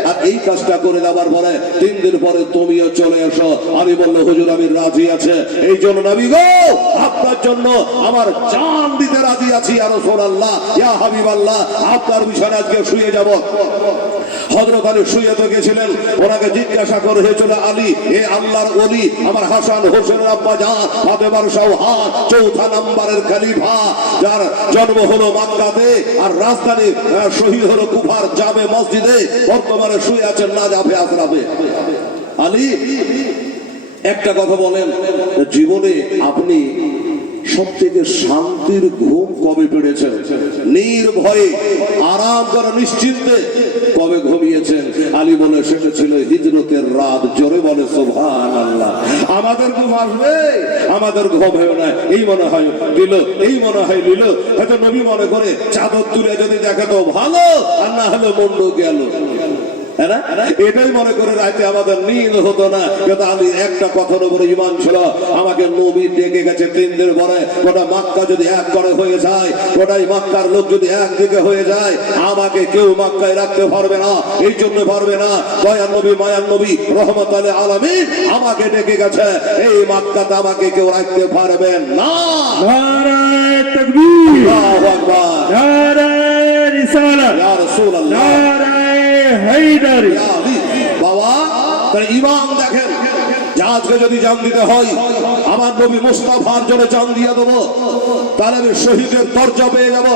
আর এই কাজটা করে দেওয়ার পরে 3 দিন পরে তুমিও চলে এসো আমি বললো হুজুর আমি রাজি আছে এই জন্য নবী গো আপনার জন্য আমার জান দিতে রাজি আছি ইয়া রাসূলুল্লাহ ইয়া হাবিবাল্লাহ আপনার বিছানায় আজকে শুয়ে যাব হযরত আলী শুয়ে তো গেছিলেন ওনাকে জিজ্ঞাসা করে হয়েছিল আলী এ আল্লাহর ওলি আমার হাসান হোসেনের আব্বা জান ফাতেমার শাওহান চৌথা নম্বরের খলিফা যার জন্ম হলো মক্কাতে আর রাজধানী শহীদ হলো কুফার জামে মসজিদে বর্তমানে শুয়ে আছেন নাজাফে আশরাফে আলী একটা কথা বলেন জীবনে আপনি সবথেকে শান্তির ঘুম কবে পেড়েছেন নির্ভয়ে আরাম করে নিশ্চিন্তে কবে ঘুমিয়েছেন আলী বলে সেটা ছিল হিজরতের রাত জোরে বলে সুবহানাল্লাহ আমাদের ঘুম আসবে আমাদের ঘুম হবে না এই মনে হয় দিল এই মনে হয় দিল হয়তো নবী মনে করে চাদর তুলে যদি দেখে তো ভালো আর না হলে মন্ড গেল এটাই মনে করে রাতে আমাদের নীল হতো না। আমি একটা কথার উপরে ইমান ছিল, আমাকে নবী ডেকে গেছে 3 দিন পরে। গোটা মক্কা যদি এক করে হয়ে যায়, গোটাই মক্কার লোক যদি একদিকে হয়ে যায়, আমাকে কেউ মক্কায় রাখতে পারবে না। এই জন্য পারবে না, দয়ার নবী মায়ার নবী রহমতুল আলামিন আমাকে ডেকে গেছে, এই মক্কাতে আমাকে কেউ রাখতে পারবে না। নারায়ে তাকবীর, আল্লাহু আকবার, নারায়ে রিসালাত, ইয়া রাসূলুল্লাহ, নারায়ে হায়দারি। বাবা তাহলে ইমাম দেখেন, আজকে যদি জান দিতে হয় আমার নবী মুস্তাফার জন্য জান দিয়ে দেবো, তাহলে আমি শহীদের দরজা পেয়ে যাব,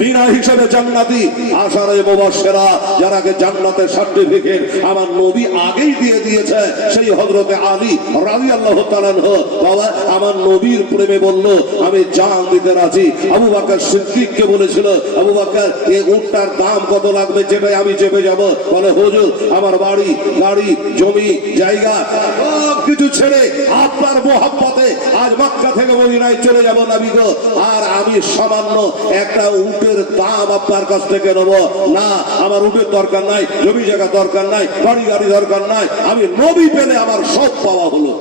বিনা হিসেবে জান্নাতি। আশারে মুবাশশিরা যারাকে জান্নাতের সার্টিফিকেট আমার নবী আগেই দিয়ে দিয়েছে, সেই হযরতে আলী রাদিয়াল্লাহু তাআলা আনহু বাবা আমার নবীর প্রেমে বলল আমি জান দিতে রাজি। আবু বকর সিদ্দিককে বলেছিল, আবু বকর এই উটটার দাম কত লাগবে, যেটাই আমি চেপে যাব। বলে হুজুর আমার বাড়ি গাড়ি জমি জায়গা সব কিছু ছেড়ে আপনার মোহাব্বতে আজ মক্কা থেকে মদিনায় চলে যাব নবী গো, আর আমি সামান্য একটা উটের দাম আপনার কাছ থেকে নেব না। আমার উটের দরকার নাই, জমি জায়গা দরকার নাই, বাড়ি গাড়ি দরকার নাই, আমি নবী পেলে আমার সব পাওয়া হলো।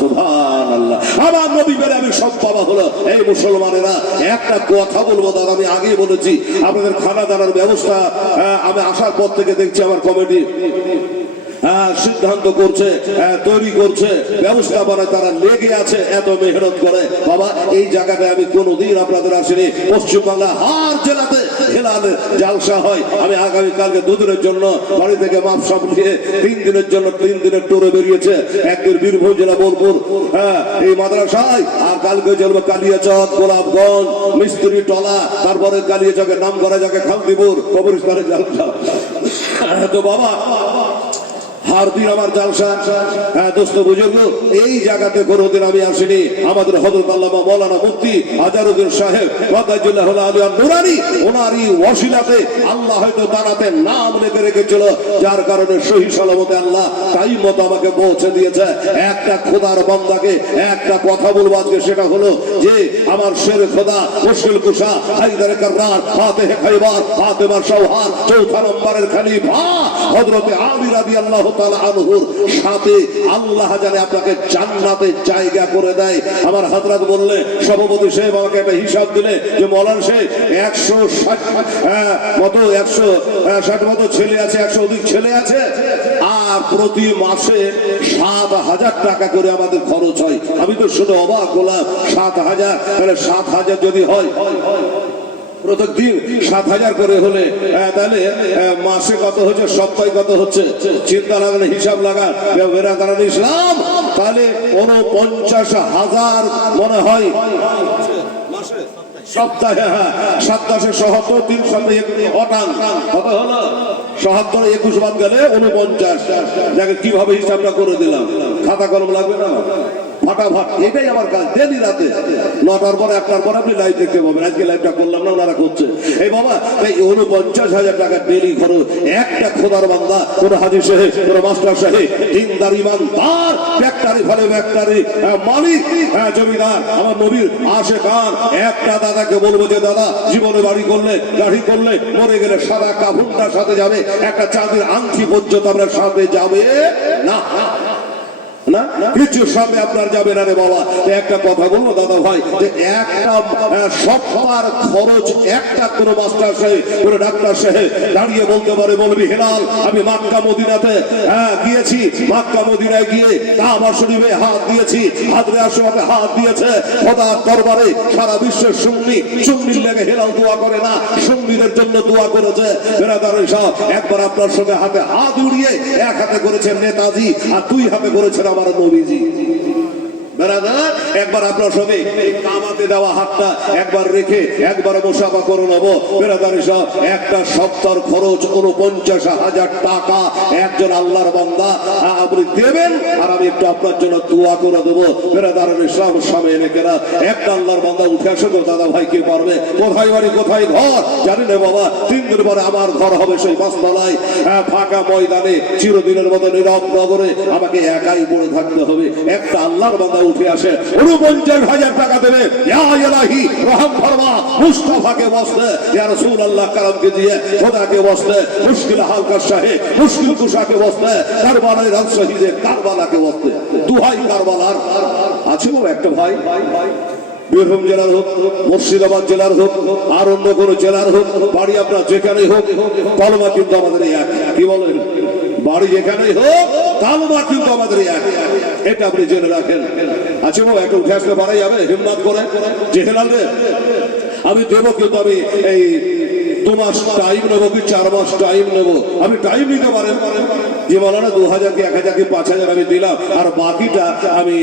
সুবহানাল্লাহ, আমার নবী পেলে আমি সব পাওয়া হলো। এই মুসলমানেরা একটা কথা বলবো দাদা, আমি আগেই বলেছি আপনাদের খানা দানার ব্যবস্থা আমি আসার পর থেকে দেখছি আমার কমিটি সিদ্ধান্ত করছে, তৈরি করছে, ব্যবস্থাপনা তারা লেগে আছে, এত মেহনত করে। বাবা এই জায়গাটায় আমি কোনোদিন আপনাদের আসিনি। পশ্চিমবাংলা হার জেলাতে হেলালের জালসা হয়। আমি আগামীকালকে 2 দিনের জন্য বাড়ি থেকে মাপসাপ নিয়ে 3 দিনের জন্য 3 দিনের ট্যুরে বেরিয়েছে। একদিন বীরভূম জেলা বোলপুর এই মাদ্রাসায়, আর কালকে চলবে কালিয়াচক, গোলাপগঞ্জ, মিস্ত্রি টলা, তারপরে কালিয়াচকের নাম করা যাকে খালদিপুর কবরস্থানের জালসা। তো বাবা হার দিন আমার জালসা, দোস্ত বুঝুন এই জায়গাতে কোনোদিন আমি আসিনি। আমাদের হযরত আল্লামা মাওলানা মুফতি আজহারউদ্দিন সাহেব ওয়াদাজুল্লাহ আলী নুরানি, ওনারই ওয়াসিলাতে আল্লাহ হয়তো দাঁড়াতে নাম লিখে রেখেছিল, যার কারণে সহি সালামতে আল্লাহ টাইম মতো আমাকে পৌঁছে দিয়েছে। একটা খোদার বান্দাকে একটা কথা বলবো আজকে, সেটা হলো যে আমার শের খোদা মুশকিল কুশা হায়দার কাররার ফাতেহ খাইবার ফাতেমা শাওহার 4 নম্বরের খলিফা হযরতে আলী রাদিয়াল্লাহু তাআলা আনহুর সাথে আল্লাহ জানে আপনাকে জান্নাতে জায়গা করে দেয়। আমার হযরত বললে সভাপতি সাহেব আমাকে একটা হিসাব দিলে যে মওলানা সাহেব 160 মতো 160 মতো ছেলে আছে, 100 অধিক ছেলে আছে, আর প্রতি মাসে 7,000 টাকা করে আমাদের খরচ হয়। আমি তো শুনে অবাক হলাম, 7,000 তাহলে 7,000 যদি হয় প্রত্যেক দিন 7,000 করে হলে তাহলে মাসে কত হচ্ছে, সপ্তাহে কত হচ্ছে, চিন্তা লাগানো হিসাব লাগা বেরাদারান ইসলাম, তাহলে 49,000 মনে হয় সপ্তাহে। হ্যাঁ 7 70 3 কত হলো ৭৭ 21 বাদ গেলে 49। যাকে কিভাবে হিসাবটা করে দিলাম, খাতা কলম লাগবে না ফাটাফাট। এটাই আমার কাজ, ডেলি রাতে 9টার পরে 1টার পরে আপনি লাইভ দেখতে পাবেন। আজকে লাইভটা করলাম না, ওনারা করছে। এই বাবা এই 49,000 টাকা ডেলি খরচ। একটা খোদার বান্দা, কোন হাজী সাহেব, কোন মাস্টার সাহেব, দিনদার ইমানদার, ফ্যাক্টরি ফলে ফ্যাক্টরি মালিক, জমিদার, আমার নবীর আশেকান, একটা দাদাকে বলবো যে দাদা জীবনে বাড়ি করলে গাড়ি করলে মরে গেলে সাদা কাফনটার সাথে যাবে, একটা চাঁদের আংটি পর্যন্ত আপনার সাথে যাবে না, না কিছু সাথে আপনার যাবে না রে বাবা। একটা কথা বলবো দাদা ভাই, যে একটা সপ্তাহের খরচ একটা কোনো মাস্টার সাহেব, কোনো ডাক্তার সাহেব দাঁড়িয়ে বলতে পারে, বলবি হেলাল আমি মক্কা মদিনাতে গিয়েছি, মক্কা মদিনায় গিয়ে কাবা শরীফে হাত দিয়েছি, হাজরে আসওয়াদে হাত দিয়েছে, খোদার দরবারে সারা বিশ্বের সুন্নির লেগে হেলাল দোয়া করে না, সুন্নিদের জন্য দোয়া করেছে। বেরাদার সাহেব একবার আপনার সঙ্গে হাতে হাত উড়িয়ে এক হাতে করেছেন নেতাজি, আর 2 হাতে করেছেন আমার নবীজি। বেরাদার একবার আপনার সঙ্গে কামাতে দেওয়া হাতটা একবার রেখে একবার মুসাফা করে নেব। বেরাদার সব একটা সপ্তাহের খরচ 49,000 টাকা একজন আল্লাহর বান্দা আপনি দেবেন, আর আমি একটু আপনার জন্য দোয়া করে দেবো। বেরাদার ইসলাম সামনে এনেকেরা একটা আল্লাহর বান্দা উঠে আসে তো দাদা ভাই কে পারবে? কোথায় বাড়ি কোথায় ঘর জানি না বাবা, 3 দিন পরে আমার ঘর হবে সেই 5 তলায়। ফাঁকা ময়দানে চিরদিনের মতো নীরব নগরে আমাকে একাই পড়ে থাকতে হবে। একটা আল্লাহর বান্দা উঠে আসে, 49,000 টাকা দেবে, ইয়া ইলাহি রহম ফরমা, মুস্তাফাকে বসতে, ইয়া রাসূলুল্লাহ কালামকে দিয়ে খোদাকে বসতে, মুশকিল হালকা শাহে মুশকিল কুশাকে বসতে, কারবালায় রাজ শহীদে কারবালাকে বসতে। দুহাই কারবালার আছে ও একটা ভাই, বীরভূম জেলার হোক, মুর্শিদাবাদ জেলার হোক, আর অন্য কোনো জেলার হোক, বাড়ি আপনার যেখানে হোক, কলমা কিন্তু আমাদের এক। কি বলেন? বাড়ি যেখানেই হোক, কালমা কিন্তু আমাদের এক। এটা আপনি জেনে রাখেন। আচ্ছা বাবু, একটা উঠে আসতে পারা যাবে হিম্মত করে? জেহেলাল রে, আমি দেবো, কিন্তু আমি এই 2 মাস টাইম নেবো কি 4 মাস টাইম নেবো? আমি টাইম নিতে পারেন যে বলানা 2,000 কি 1,000 কি 5,000 আমি দিলাম, আর বাকিটা আমি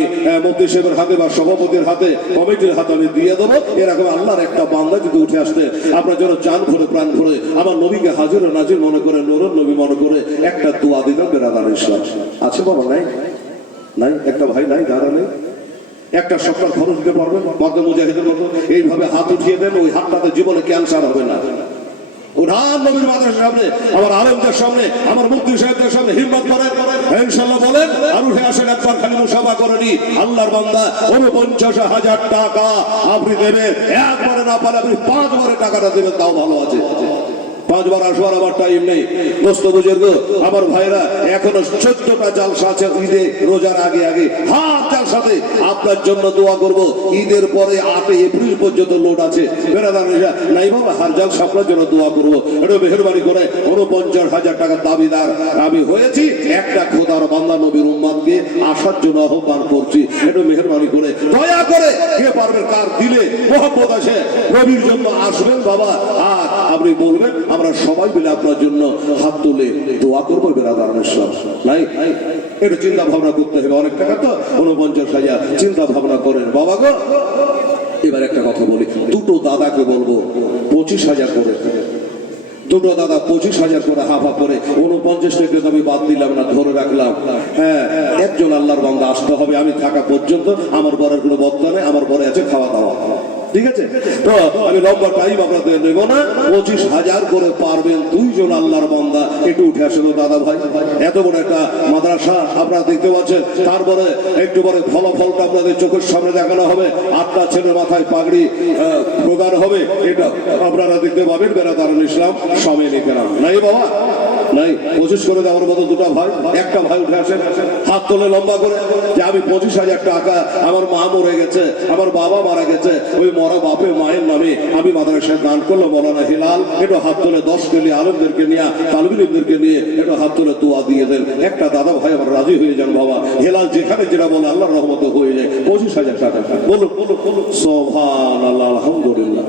মুফতি সাহেবের হাতে বা সভাপতির হাতে, কমিটির হাতে আমি দিয়ে দেবো। এরকম আল্লাহর একটা বান্দা যদি উঠে আসতে, আপনার জন্য চান ভরে প্রাণ ভরে আমার নবীকে হাজির ও নাজির মনে করে, নূরের নবী মনে করে একটা দোয়া দিতাম। বেরাদার ইসলাম আছে বাবা? নাই? নাই? একটা ভাই নাই? যারা নেই একটা সপ্তাহ খরচ দিতে পারবেন মধ্যে মুজাহিদের মতো এইভাবে হাত উঠিয়ে দেন, ওই হাতটাতে জীবনে ক্যান্সার হবে না। উঠান নবীর মাদ্রাসার সামনে, আমার আলেমদের সামনে, আমার মুফতি সাহেবদের সামনে হিম্মত করেন, ইনশাআল্লাহ বলেন। আর উঠে আসেন, একবার খালি মুসাফা করে নি। আল্লাহর বান্দা 49,000 টাকা আপনি দেবেন, একবারে না পারে আপনি 5 বারে টাকাটা দেবেন, তাও ভালো আছে। 5 বার আসবার আমার টাইম নেই। দোস্ত বুজুর্গ, আমার ভাইরা, এখনো 14টা জালসা আছে ঈদে, রোজার আগে আগে। হাত জালসাতে আপনার জন্য দোয়া করব। ঈদের পরে 8 এপ্রিল পর্যন্ত লোড আছে। বেরাদার নাই বাবা, হার জালসা আপনার জন্য দোয়া করব। এটা মেহেরবানি করে 49,000 টাকার দাবিদার আমি হয়েছি। একটা খোদার বান্দা নবীর উম্মতকে আসার জন্য আহ্বান করছি। এটা মেহেরবানি করে দয়া করে, কে পারবেন, কার দিলে মোহাম্মদ আছে নবীর জন্য আসবেন বাবা, আর আপনি বলবেন আমরা সবাই মিলে আপনার জন্য হাত তুলে দোয়া করবো। বেরাদার ইসলাম নাই? এটা চিন্তা ভাবনা করতে হবে। অনেক টাকা তো 49,000 চিন্তা ভাবনা করেন বাবা গো। এবার একটা কথা বলি, দুটো দাদাকে বলবো 25,000 করে। দুটো দাদা 25,000 করে হাফা করে 49 টাকা আমি বাদ দিলাম না, ধরে রাখলাম। হ্যাঁ, একজন আল্লাহর বান্দা আসতে হবে। আমি থাকা পর্যন্ত আমার বরের কোনো বদলা নেই, আমার বরে আছে খাওয়া দাওয়া। ঠিক আছে? তো আমি লম্বা টাইম আপনাদের নেব না। 25,000 করে পারবেন 2 জন আল্লাহর বান্দা। একটু উঠে আসলো দাদা ভাই, এত বড় একটা মাদ্রাসা আপনারা দেখতে পাচ্ছেন। তারপরে একটু পরে ফলাফলটা আপনাদের চোখের সামনে দেখানো হবে। 8টা ছেলের মাথায় পাগড়ি প্রদান হবে, এটা আপনারা দেখতে পাবেন। বেরাদার ইসলাম সময় লিখে নাম নাই বাবা, নাই? 25 করে দেওয়ার মতো দুটা ভাই, একটা ভাই উঠে আসেন, হাত তোলে লম্বা করে যে আমি 25,000 টাকা, আমার মা মরে গেছে, আমার বাবা মারা গেছে, ওই মরা বাপে মায়ের নামে আমি মাদ্রাসায় দান করলো। মৌলানা হিলাল একটু হাত তোলে 10 কেলি আলেমদেরকে নিয়ে, তালিবুল ইলমদেরকে নিয়ে একটু হাত তোলে দোয়া দিয়ে দেন। একটা দাদা ভাই আমার রাজি হয়ে যান বাবা। হিলাল যেখানে যেটা বলে আল্লাহর রহমতে হয়ে যায়। 25,000 টাকা বলুন, বলুন, বলুন। সুবহানাল্লাহ, আলহামদুলিল্লাহ।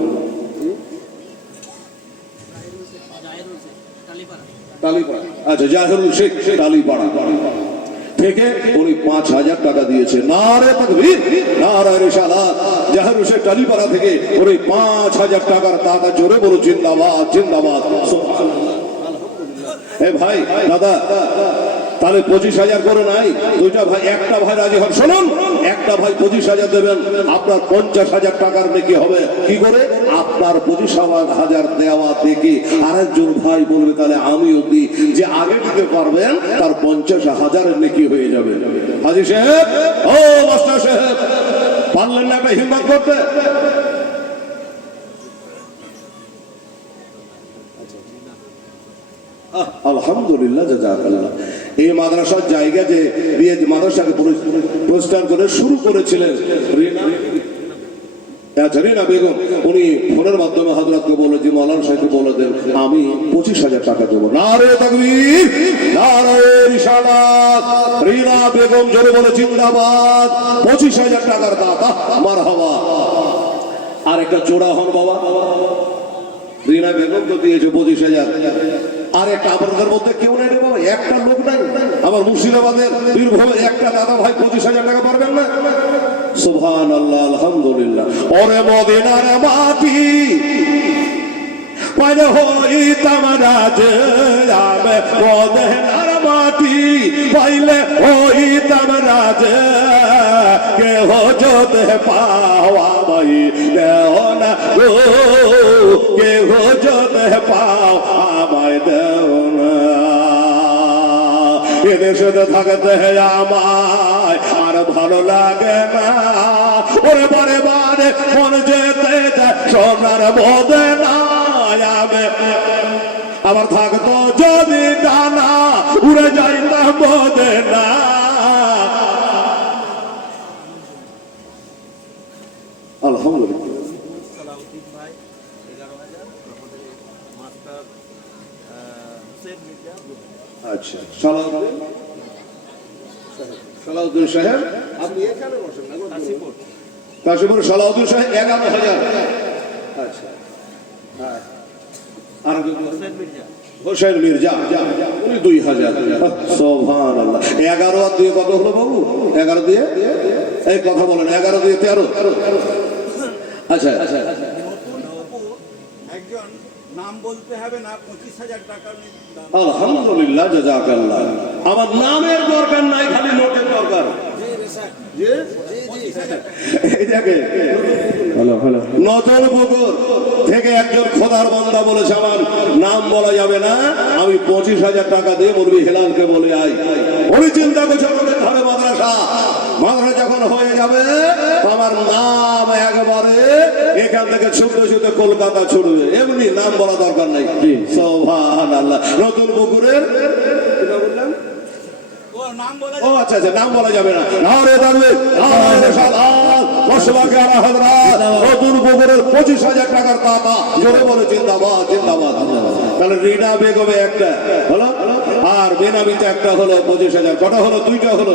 আচ্ছা, জাহিরুল শেখ টালিপাড়া থেকে উনি 5,000 টাকা দিয়েছে। নারে তাকবীর, নারে রিসালাত। জাহিরুল শেখ টালিপাড়া থেকে উনি 5,000 টাকার দাদা, জোরে বলো জিন্দাবাদ, জিন্দাবাদ। এ ভাই দাদা, তাহলে 25,000 করে নাই? দুইটা ভাই, একটা ভাই রাজি হন। শুনুন, একটা ভাই 25,000 দেবেন, আপনার 50,000 টাকার নেকি হবে। কি করে? আপনার 25,000 দেওয়া দেখে আরেকজন ভাই বলবে তাহলে আমিও দিই। যে আগে দিতে পারবেন তার 50,000 নেকি হয়ে যাবে। হাজী সাহেব, ও মাস্টার সাহেব, পারলেন না একটা হিম্মত করতে? আলহামদুলিল্লাহ, জাযাকাল্লাহ। এই মাদ্রাসার জায়গা যে দিয়ে মাদ্রাসাকে প্রতিষ্ঠান করে শুরু করেছিলেন রিনা বেগম, উনি ফোনের মাধ্যমে হযরতকে বলে যে মৌলানা সাহেবকে বলে দেন আমি 25,000 টাকা দেবো। নারে তাকবীর, নারে রিসালাত। রিনা বেগম জোরে বলে জিন্দাবাদ। 25,000 টাকার দাতা, মারহাবা। আর একটা জোড়া হন বাবা। রিনা বেগম তো দিয়েছে 25,000। আর একটা আপনাদের মধ্যে কেউ নেই রে বাবা, একটা লোক নাই? আমার মুর্শিদাবাদের বীরভূমের একটা দাদা ভাই 25,000 টাকা পারবেন না? সুবহানাল্লাহ, আলহামদুলিল্লাহ। ওরে মদিনার মাটি পাইলে হইতাম রাজে, আমি মদিনার মাটি পাইলে হইতাম রাজে। কেহ যদি পাওয়া ভাই দেও না গো, কেহ যদি পাও আমায় দেও না। এদেশে থাকতে আমায় আর ভালো লাগে না। ওরে বারে বারে মন যেতে যায় সোনার মদিনায়। আমার থাকতো যদি ডানা উড়ে যাইতাম মদিনা। আলহামদুলিল্লাহ। সালাউদ্দিন ভাই 11,000, আমাদের মাস্টার হুসেন মির্জা 2,000। আচ্ছা, সালাউদ্দিন সাহেব আপনি এখানে বসেন না, কাশীপুর সালাউদ্দিন সাহেব 11,000। আচ্ছা, আর হুসেন মির্জা হোসেন মির্জা উনি 2,000। সুবহানাল্লাহ। 11 আর 2 কত হলো বাবু? 11 দিয়ে এই কথা বলেন, 11 দিয়ে 13। আচ্ছা আচ্ছা, নতুন অপু একজন নাম বলতে হবে না, 25,000 টাকা আলহামদুলিল্লাহ, জাযাকাল্লাহ। আমার নামের দরকার নাই, খালি নোটের দরকার। এই দেখে নতুন পুকুর থেকে একজন খোদার বান্দা বলেছে আমার নাম বলা যাবে না, আমি 25,000 টাকা দিয়ে বলবি হেলালকে বলে আই। উনি চিন্তা করছে আমাদের ঘরে মাদ্রাসা যখন হয়ে যাবে আমার নাম একবারে এখান থেকে ছুটতে ছুটতে কলকাতা ছুটবে, এমনি নাম বলা দরকার নাই। সুবহানাল্লাহ। নতুন পুকুরের ও আচ্ছা আচ্ছা, নাম বলা যাবে না। নতুন পুকুরের 25,000 টাকার দাতা জোরে বলে জিন্দাবাদ জিন্দাবাদ। তাহলে রিনা বেগমে একটা হলো আর বেনামিতে একটা হলো 25,000। কটা হলো? 2টা হলো।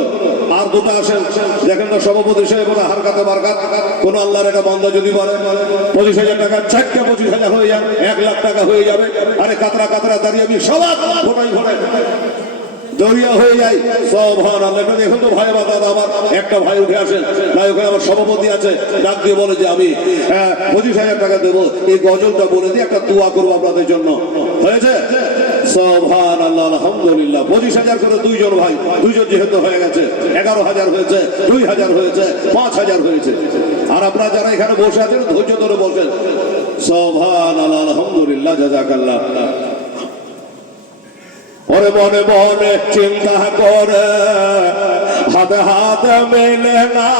আর 2টা আসেন, দেখেন তো সভাপতি সাহেব ওরা হারকাতে বারকাত কোন আল্লাহর একটা বান্দা যদি বলে 25,000 টাকা চারটা 25,000 হয়ে যাবে, 1 লাখ টাকা হয়ে যাবে। আরে কাতরা কাতরা দাঁড়িয়ে আমি সবাই ফোটাই ফোটাই দরিয়া হয়ে যায়। সুবহানাল্লাহ। দেখুন তো ভাই বা দাদা, আমার একটা ভাই উঠে আসেন, ভাই ওখানে আমার সভাপতি আছে, ডাক দিয়ে বলে যে আমি 25,000 টাকা দেবো, এই গজলটা বলে দিয়ে একটা দোয়া করবো আপনাদের জন্য। হয়েছে? সুবহানাল্লাহ, আলহামদুলিল্লাহ। 25,000 করে 2জন ভাই, 2জন যেহেতু হয়ে গেছে 11,000 হয়েছে, 2,000 হয়েছে, 5,000 হয়েছে। আর আপনারা যারা এখানে বসে আছেন ধৈর্য ধরে বসেন। সুবহানাল্লাহ, আলহামদুলিল্লাহ, জাযাকাল্লাহ। ওরে মনে মনে চিন্তা করে হাতে হাতে মেলে না।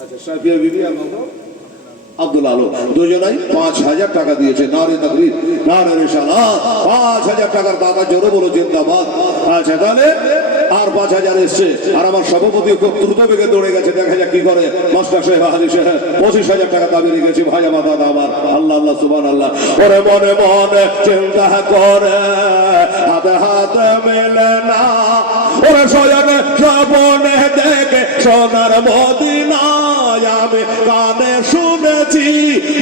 আচ্ছা, সাফিয়া বিবি আব্দুল আলম দুজনাই 5,000 টাকা দিয়েছে। নারে তাকবীর, নারে রিসালাত। 5,000 টাকার দাতা জোরে বলো জিন্দাবাদ। আচ্ছা, তাহলে আর 5,000 এসছে। আর আমার সভাপতি খুব দ্রুত বেগে দৌড়ে গেছে, দেখা যাক কি করে। মাস্টার সাহেব হাজি সাহেব 25,000 টাকা দাবি রেখেছি। ভাই আমার দাদা আমার, আল্লাহ আল্লাহ সুবহানাল্লাহ। ওরে মনে মনে চিন্তা করে হাতে হাতে মেলে না। ওরে সয়নে স্বপ্নে দেখে সোনার মদিনায় আমি কানে শুনেছি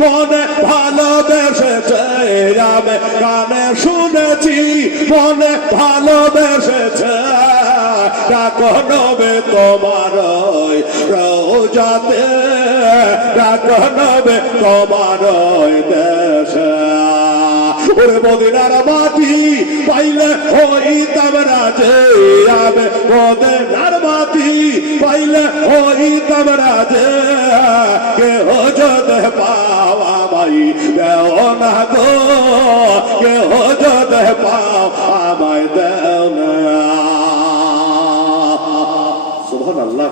মনে ভালোবেসেছে। আমি কানে শুনেছি মনে ভালোবেসেছে। ডাকো নবে তোমার রওজাতে, ডাকো নবে তোমার দেশে। ওরে মদিনার মাটি পাইলে হইতাম রাজে। আমি মদিনার মাটি পাইলে হইতাম রাজে। কেহ যদি পাওয়া ভাই দেও না গো, কেহ যদি পাও আমায় দেও না। সুবহানাল্লাহ।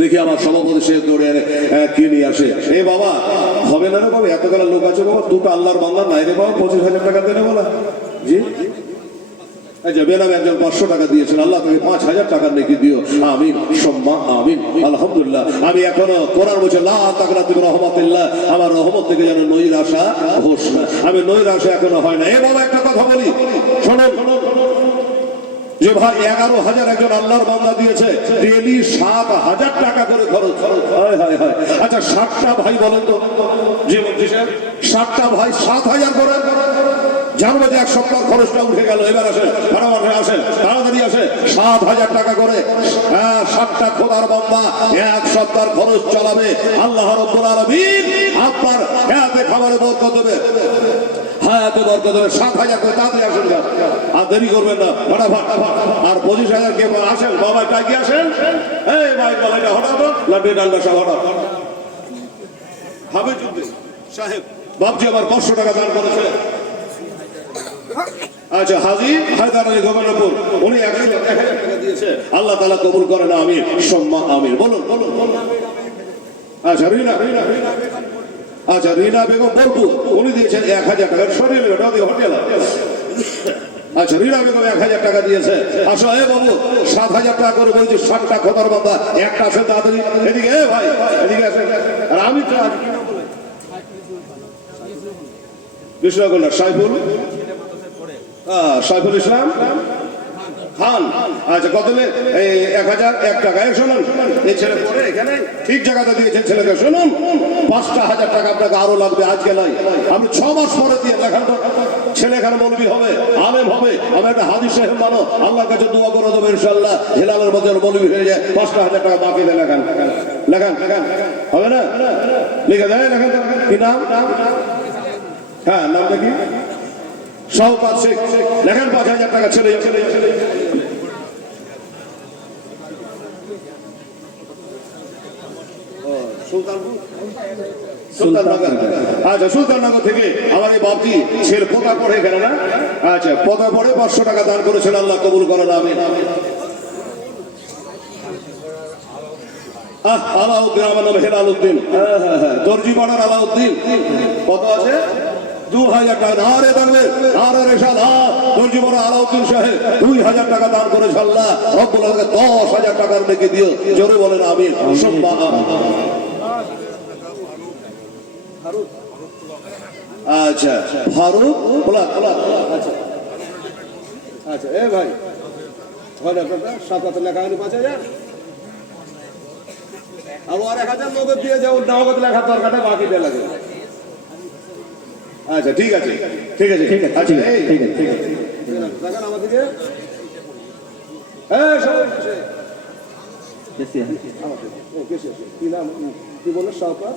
দেখি আমার সভাপতি সে দৌড়ে কি নিয়ে আসে। এ বাবা, হবে না রে বাবা, এতগুলো লোক আছে বাবা, 2টা আল্লাহর বান্দা নাই রে বাবা, 25,000 টাকা দেনে বলা। জি আচ্ছা, বেনামে একজন 500 টাকা দিয়েছেন, আল্লাহ তুমি 5,000 টাকা নেকি দিও। আমিন সুম্মা আমিন। আলহামদুলিল্লাহ। আমি এখনো কোরআন বলছে লা তাকনাতু মির রাহমাতিল্লাহ, আমার রহমত থেকে যেন নৈরাশা হোস না। আমি নৈরাশা এখনো হয় না। এ বাবা, একটা কথা বলি শোনেন, যে ভাই 11,000 একজন আল্লাহর বান্দা দিয়েছে, ডেলি 7,000 টাকা করে খরচ। হয় হয় হয়। আচ্ছা, 60টা ভাই বলেন তো, যে মন্ত্রী সাহেব 60টা ভাই 7,000 করে জানবো যে 1 সপ্তাহ খরচটা উঠে গেল। এবার আসেন, ভাড়া আসেন, তাড়াতাড়ি আসে। 7,000 টাকা করে 60টা খোদার বান্দা 1 সপ্তাহ খরচ চালাবে। আল্লাহ রাব্বুল আলামিন আপনার হাতে খাবারে বরকত দেবে, হায়াতে বরকত দেবে। 7,000 করে তাড়াতাড়ি আসেন, আর দেরি করবেন না, ফাটাফাট। আর 25,000 কে আসেন বাবা, টাকি আসেন। এই ভাই বলাটা হঠাৎ লাড্ডু ডান্ডা সব হঠাৎ হাবিজুদ্দিন সাহেব বাপজি আমার 500 টাকা দান করেছে। আচ্ছা, হাজি হায়দার আলী গোবিন্দপুর, উনি 100 টাকা দিয়েছে। আল্লাহ তাআলা কবুল করেন, আমিন সম্মা আমিন। বলুন বলুন বলুন। আচ্ছা, রিনা বেগম বোলপুর, উনি দিয়েছেন 1000 টাকা। শরীর হোটেল। আচ্ছা, রিনা বেগম 1000 টাকা দিয়েছে। আসো এ বাবু, 7000 টাকা করে বলছি। 60টা খোদার বাবা, একটা আসে তাড়াতাড়ি এদিকে। এ ভাই এদিকে আসে। আর আমি তো কৃষ্ণকন্যা সাইফুল ইসলাম খান। আচ্ছা, কত নেই? এই 1001 টাকা। শুনুন, এই ছেলে পড়ে এখানে ঠিক জায়গাতে দিয়েছেন ছেলেকে। শুনুন, 5,000 টাকা আপনাকে আরো লাগবে, আজকে নাই, আপনি 6 মাস পরে দিয়ে লেখান। ছেলে এখানে মৌলবি হবে, আলেম হবে। আমি একটা হাদিস সাহেব মানো, আল্লাহর কাছে দোয়া করে দেবো ইনশাআল্লাহ, হেলালের মধ্যে মৌলবি হয়ে যায়। 5,000 টাকা বাকি দেয়। লেখান লেখান হবে না? লিখে দেয়। লেখান কি নাম? হ্যাঁ, নামটা কি? শওকত শেখ। লেখান 5,000 টাকা ছেলে। সুলতাননগর। আচ্ছা, সুলতাননগর থেকে আমার এই বাপজি ছেলে পোতা পড়ে এখানে না? আচ্ছা, পোতা পড়ে 500 টাকা দান করেছেন। আল্লাহ কবুল করেন, আমিন। আলাউদ্দিন, আমার নাম হেলালউদ্দিন। দর্জি পাড়ার আলাউদ্দিন। কত আছে? 2000 টাকা। আরে দাঁড়বে, আরে রেশাদ, দর্জি পাড়া আলাউদ্দিন সাহেব 2000 টাকা দান করেছে। আল্লাহ রব্বুল আলামিন 10,000 টাকার নেকি দিও। জোরে বলেন আমিন সম্মা আমিন। আচ্ছা, ফারুক বলা। আচ্ছা আচ্ছা, এ ভাই সাথে লেখা হয়নি 5,000। আবার 1000 নগদ দিয়ে যাও। নগদ লেখা দরকারটা বাকি দিয়ে লাগে। আচ্ছা, ঠিক আছে ঠিক আছে ঠিক আছে। আচ্ছা, ঠিক আছে ঠিক আছে। দেখেন আমাদেরকে কি নাম কি বলে? শওকত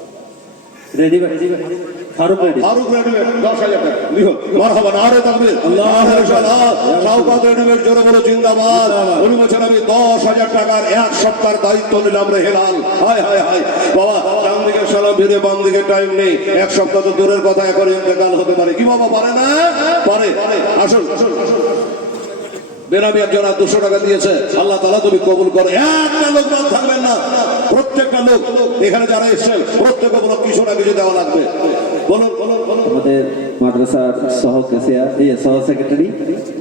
ফারুক রেডিমেড 10,000 টাকা। লিখো মারহাবা, নারে তাকবীর, আল্লাহু আকবার। শওকত রেডিমেড জোরে বলো জিন্দাবাদ। উনি বলেছেন আমি 10,000 টাকার 1 সপ্তাহের দায়িত্ব নিলাম রে হেলাল। হায় হায় হায় বাবা, ডান দিকে সালাম ফিরে, বাম দিকে টাইম নেই। 1 সপ্তাহ তো দূরের কথা, এখন ইন্তেকাল হতে পারে। কি বাবা পারে না? পারে। আসুন বেনামি একজন 200 টাকা দিয়েছে। আল্লাহ তাআলা তুমি কবুল করো। একটা লোক বাদ থাকবেন না, প্রত্যেকটা লোক এখানে যারা এসেছেন প্রত্যেকে বলো কিছু না কিছু দেওয়া লাগবে। বলুন বলুন বলুন। আমাদের মাদ্রাসার সহ সেক্রেটারি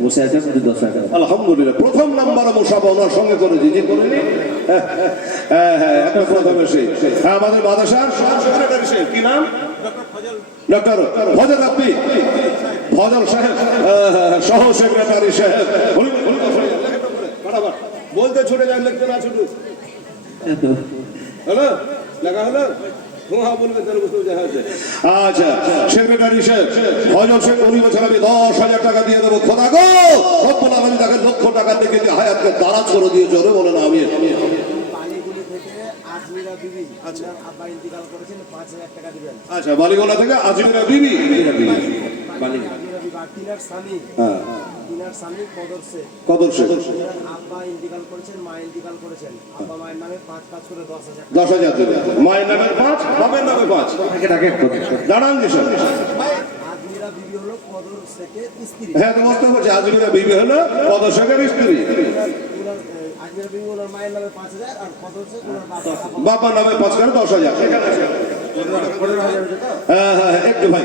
বসে আছেন, 10 টাকা। আলহামদুলিল্লাহ, প্রথম নাম্বারে মুসাফা ওনার সঙ্গে করেছি। জি করিনি? হ্যাঁ, একটা প্রথম এসে। হ্যাঁ, আমাদের মাদ্রাসার সেক্রেটারি সাহেব কি নাম? ডক্টর ফজল রাব্বি, ফজল সাহেব সহ সেক্রেটারি সাহেব। বলতে ছুটে যায়, লিখতে না ছুটু। হলো লেখা হলো? হ্যাঁ বলবে, তাহলে বুঝতে বুঝে হয়েছে। আচ্ছা, সেক্রেটারি সাহেব ফজল শেখ, উনি বছর আমি 10,000 টাকা দিয়ে দেবো। খোদা গো, রব্বুল আলামিন তাকে লক্ষ টাকা দেখে দিয়ে হায়াতকে দারাজ করে দিয়ে জোরে বলেন আমিন। আচ্ছা, বালিগোলা থেকে আজমিরা বিবি। কদর শেখ আব্বা ইন্তিকাল করেছেন, মা ইন্তিকাল করেছেন। আব্বা মায়ের নামে 5 করে 10,000। 10,000 দেবে। মায়ের নামে 5, বাপের নামে 5। দাঁড়ান দিশা। আজমিরা বিবি হলো কদর শেখের স্ত্রী। হ্যাঁ, তো বুঝতে পারছি। আজমিরা বিবি হলো কদর শেখের স্ত্রী। আজমিরা বিবি ওনার মায়ের নামে 5,000 আর কদর শেখ ওনার বাবার নামে 5 করে 10,000। হ্যাঁ হ্যাঁ, একটু ভাই